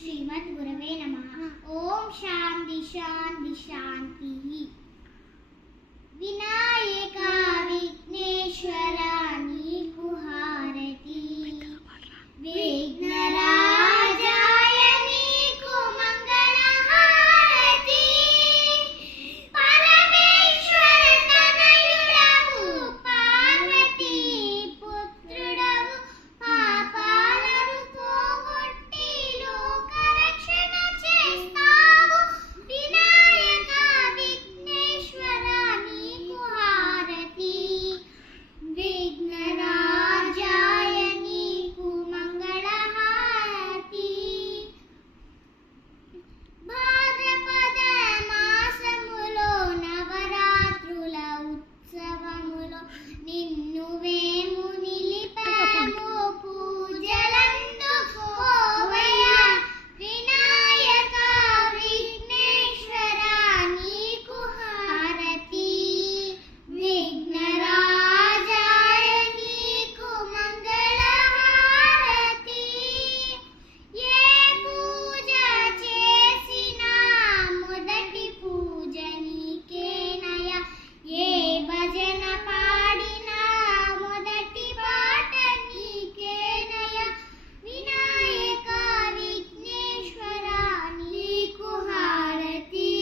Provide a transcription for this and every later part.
శ్రీమద్గురవే నమః. ఓం శాంతి శాంతి శాంతి. వినాయక విఘ్నేశ్వర నీకు హారతి. విఘ్నరాజాయ నీకు మంగళ హారతి. పరమేశ్వర తనయుడవు పార్వతీ పుత్రుడవు పాపాలను పోగొట్టి లోక రక్షణ చేస్తావు. వినాయక విఘ్నేశ్వర నీకు హారతి. విఘ్నరాజాయ నీకు మంగళ హారతి. భాద్రపద మాసములో నవరాత్రుల ఉత్సవములో నిన్ను వేము నిలిపాము పూజలందుకోవయ్యా. వినాయక విఘ్నేశ్వర నీకు హారతి. విఘ్నరాజాయ నీకు మంగళ హారతి. ఏ పూజ చేసినా మొదటి పూజ నీకేనయ్య. ఏ భజన పాడినా మొదటి పాట నీకేనయ్య. వినాయక విఘ్నేశ్వర నీకు హారతి.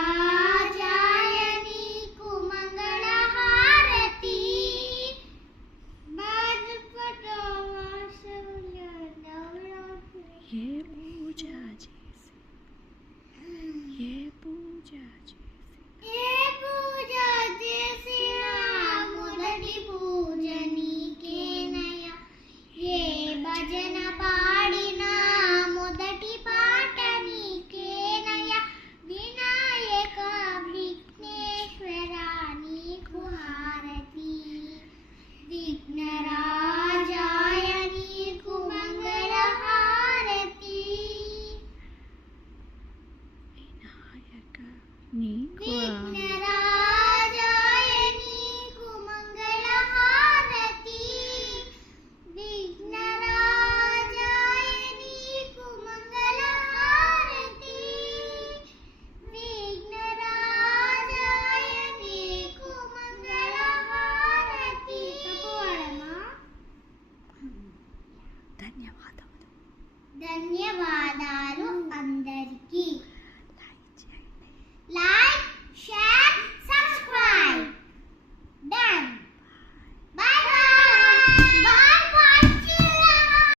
విఘ్నరాజాయ నీకు మంగళ హారతి. భాద్రపద మాసములో నవరాత్రుల ఏ పూజ చేసి ఏ పూజ చేసి ఏ పూజ చేసినా మొదటి పూజ నీకేనయ్య. ఏ భజన పాడినా మొదటి పాట నీకేనయ్య. వినాయక విఘ్నేశ్వర నీకు హారతి. విఘ్నరాజాయ నీకు మంగళ హారతి. వినాయక నీకు విఘ్నరాజాయ నీకు మంగళ హారతి. విఘ్నరాజాయ నీకు మంగళ హారతి. విఘ్నరాజాయ నీకు మంగళ హారతి. ధన్యవాదాలు. ధన్యవాదాలు అందరికీ.